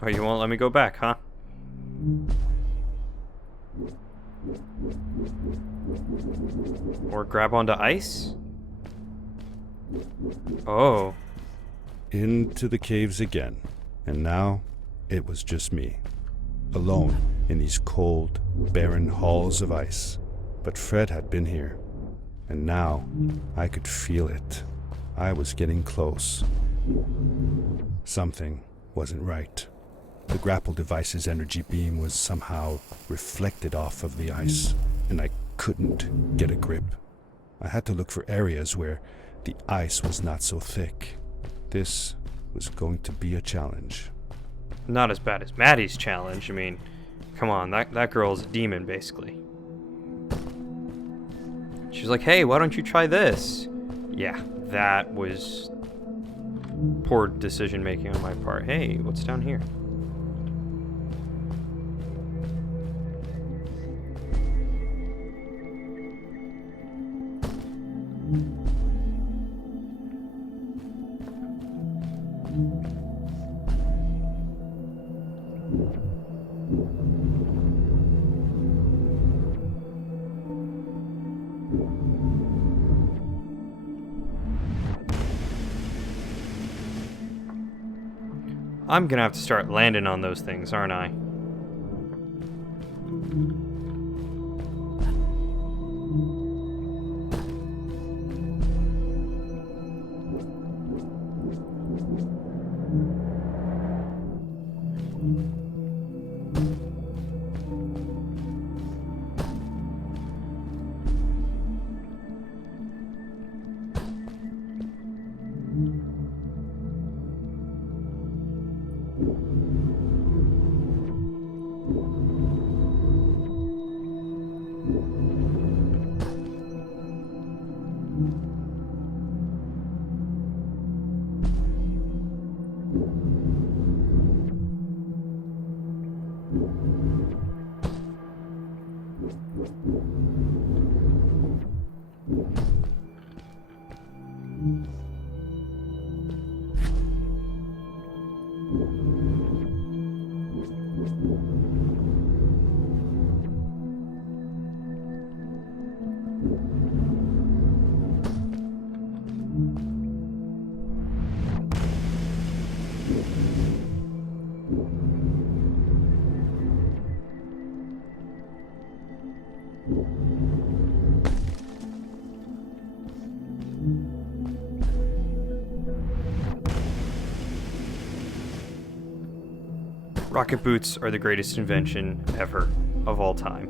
Oh, you won't let me go back, huh? Or grab onto ice? Oh. Into the caves again, and now it was just me, alone in these cold, barren halls of ice. But Fred had been here, and now I could feel it. I was getting close. Something wasn't right. The grapple device's energy beam was somehow reflected off of the ice, and I couldn't get a grip. I had to look for areas where the ice was not so thick. This was going to be a challenge. Not as bad as Maddie's challenge. I mean, come on, that girl's a demon, basically. She's like, hey, why don't you try this? Yeah, that was poor decision making on my part. Hey, what's down here? I'm gonna have to start landing on those things, aren't I? Rocket boots are the greatest invention ever, of all time.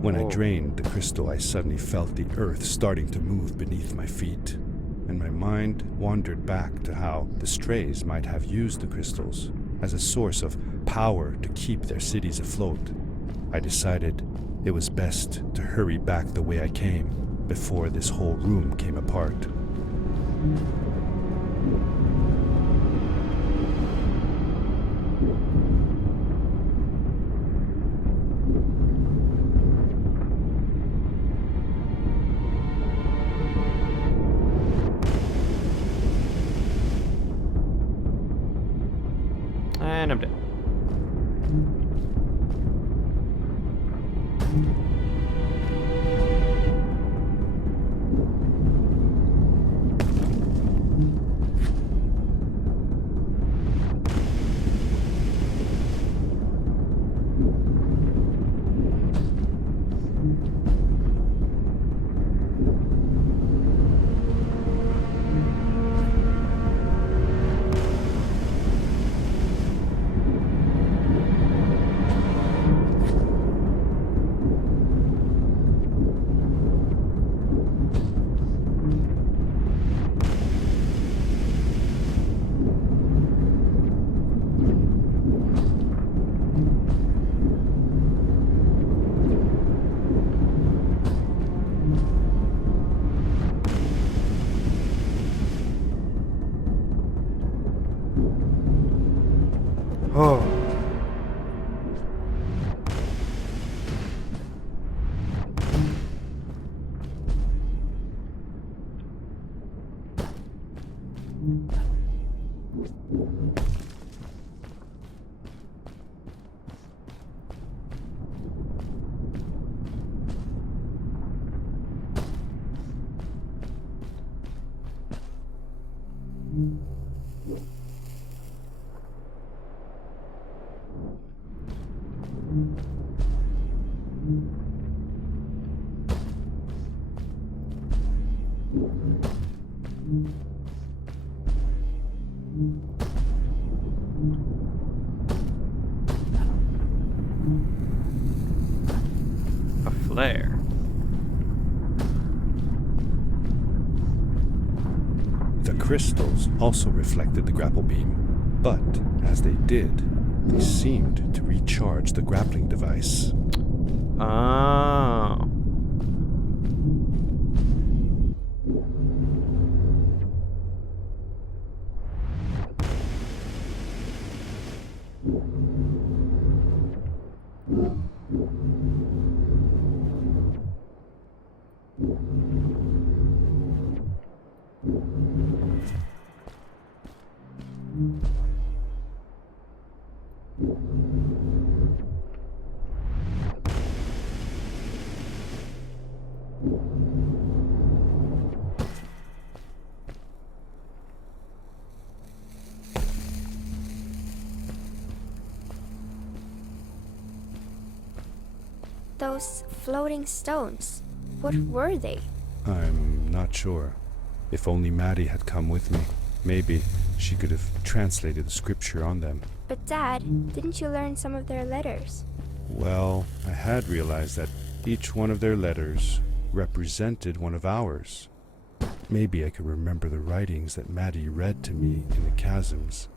When I drained the crystal, I suddenly felt the earth starting to move beneath my feet, and my mind wandered back to how the strays might have used the crystals as a source of power to keep their cities afloat. I decided it was best to hurry back the way I came before this whole room came apart. And I'm dead. Oh. A flare. The crystals also reflected the grapple beam, but as they did, they seemed to recharge the grappling device. Oh. Those floating stones, what were they? I'm not sure. If only Maddie had come with me, maybe she could have translated the scripture on them. But Dad, didn't you learn some of their letters? Well, I had realized that each one of their letters represented one of ours. Maybe I could remember the writings that Maddie read to me in the chasms.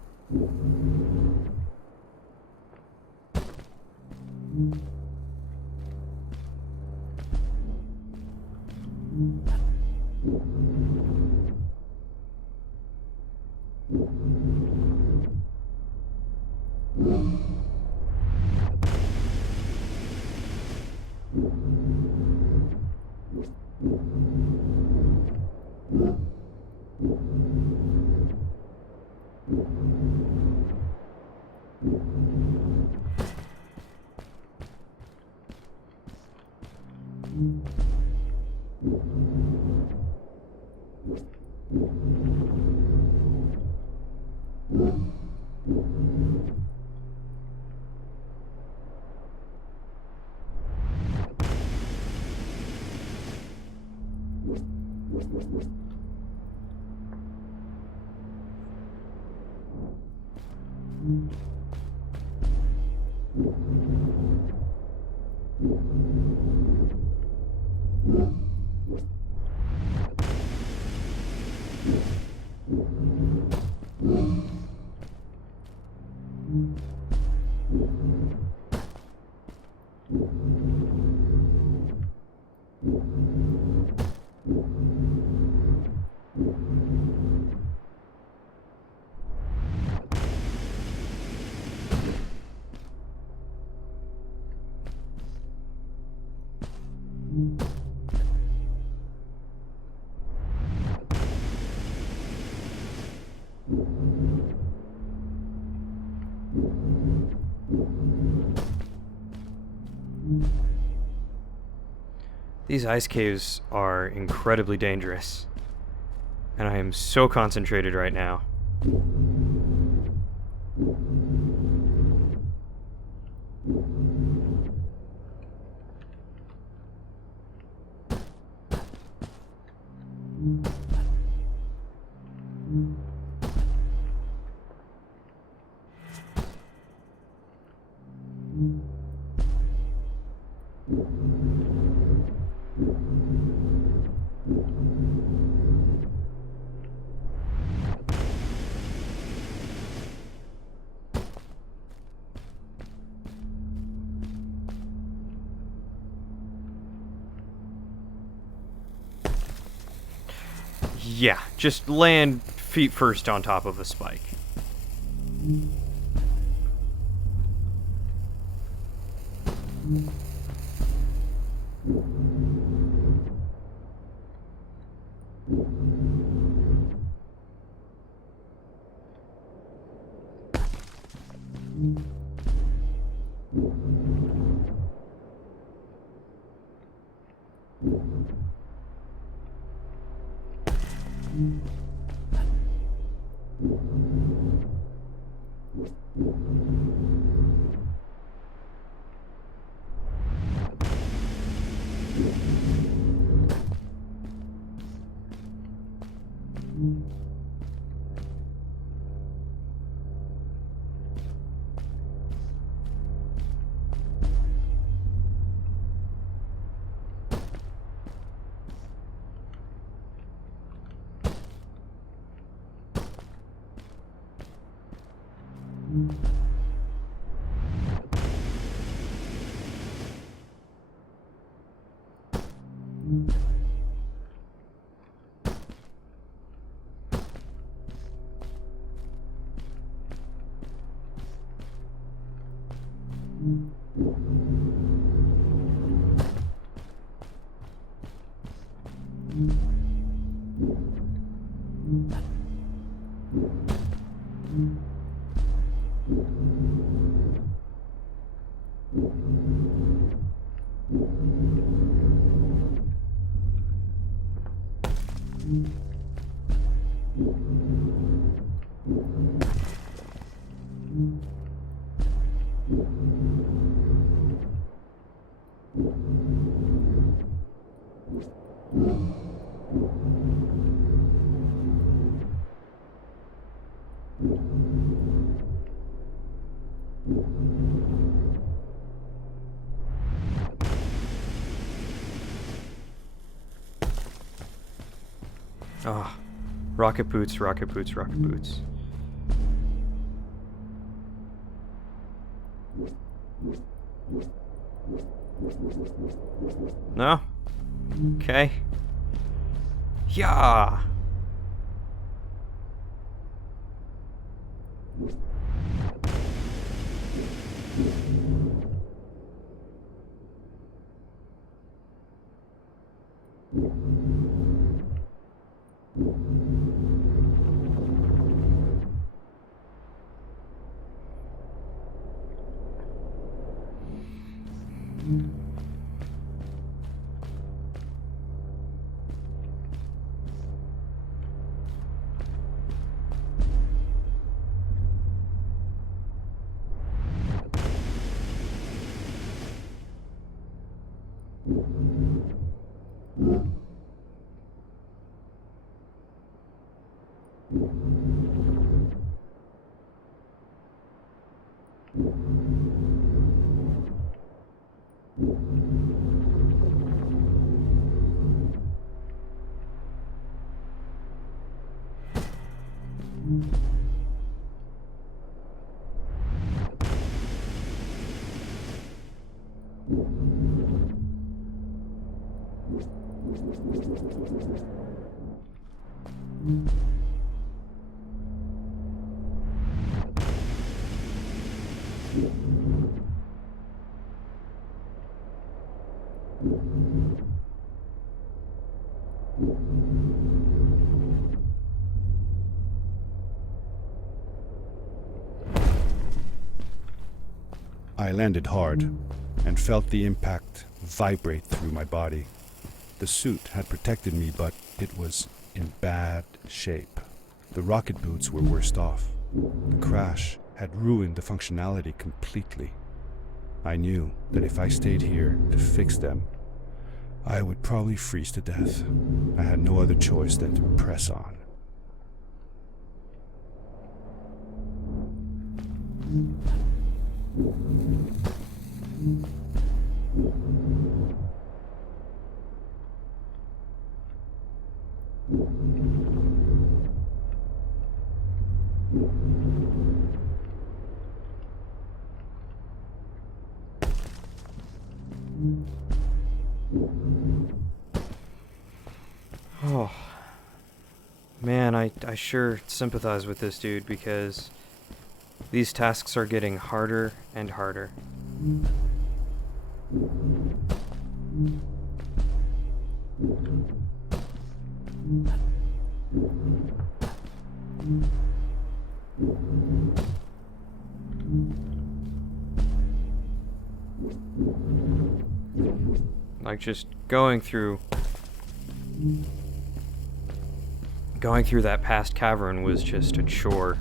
These ice caves are incredibly dangerous. And I am so concentrated right now. Yeah, just land feet first on top of a spike. Ah, rocket boots, rocket boots, rocket boots. No? Okay. Yeah. I landed hard and felt the impact vibrate through my body. The suit had protected me, but it was in bad shape. The rocket boots were worst off. The crash had ruined the functionality completely. I knew that if I stayed here to fix them, I would probably freeze to death. I had no other choice than to press on. Oh. Man, I sure sympathize with this dude because these tasks are getting harder and harder. Like, just going through that past cavern was just a chore.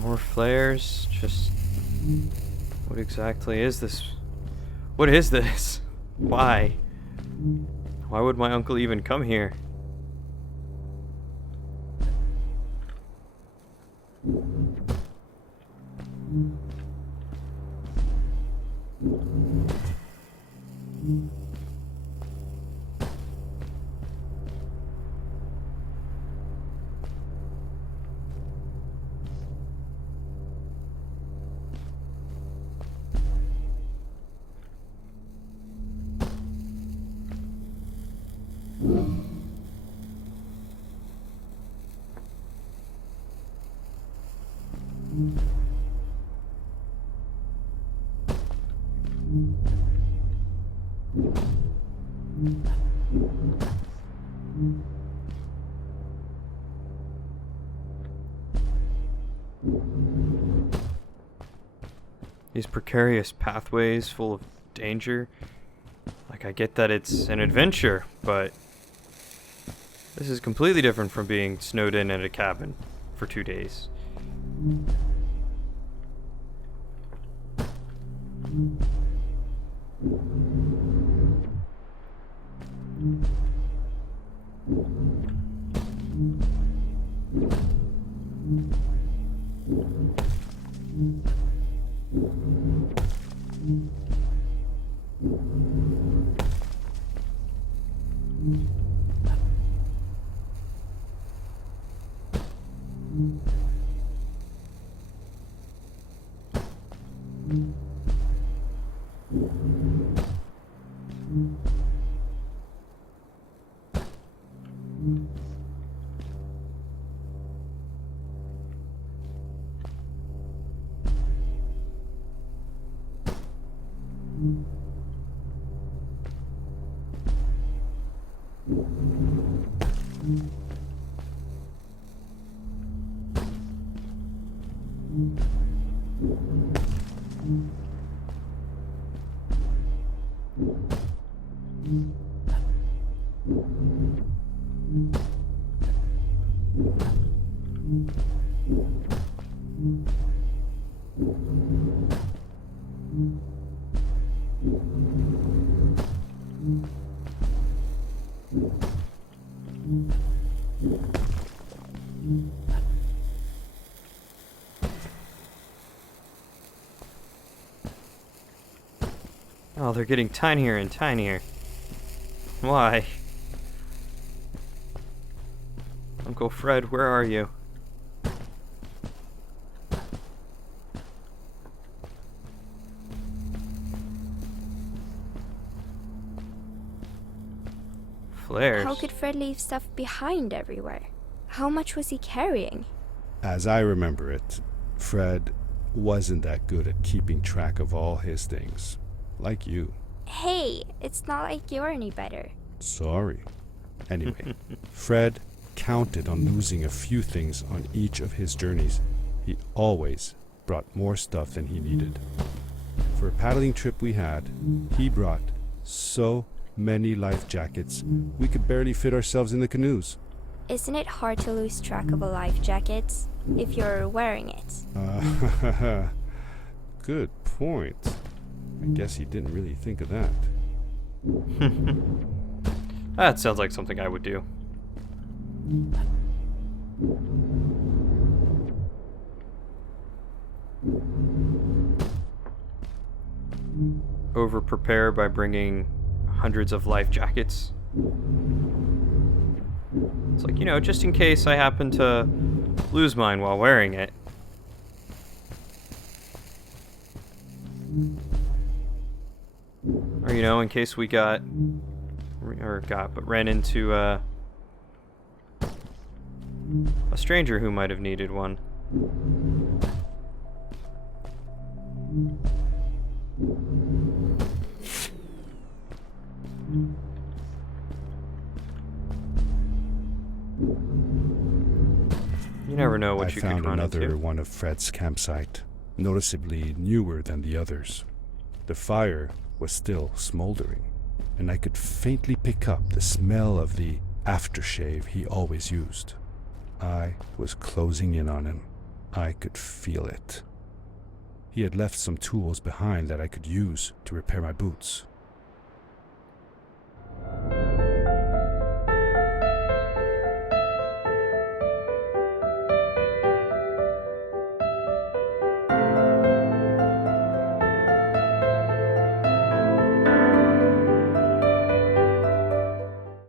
More flares? Just... what exactly is this? What is this? Why? Why would my uncle even come here? These precarious pathways full of danger. Like, I get that it's an adventure, but this is completely different from being snowed in at a cabin for 2 days. Oh, they're getting tinier and tinier. Why? Uncle Fred, where are you? Flares? How could Fred leave stuff behind everywhere? How much was he carrying? As I remember it, Fred wasn't that good at keeping track of all his things. Like you. Hey, it's not like you're any better. Sorry. Anyway, Fred counted on losing a few things on each of his journeys. He always brought more stuff than he needed. For a paddling trip we had, he brought so many life jackets, we could barely fit ourselves in the canoes. Isn't it hard to lose track of a life jacket if you're wearing it? Good point. I guess he didn't really think of that. That sounds like something I would do. Over prepare by bringing hundreds of life jackets. It's like, just in case I happen to lose mine while wearing it. Or, in case we ran into a stranger who might have needed one. You never know what you could run run into. I found another one of Fred's campsite, noticeably newer than the others. The fire was still smoldering, and I could faintly pick up the smell of the aftershave he always used. I was closing in on him. I could feel it. He had left some tools behind that I could use to repair my boots.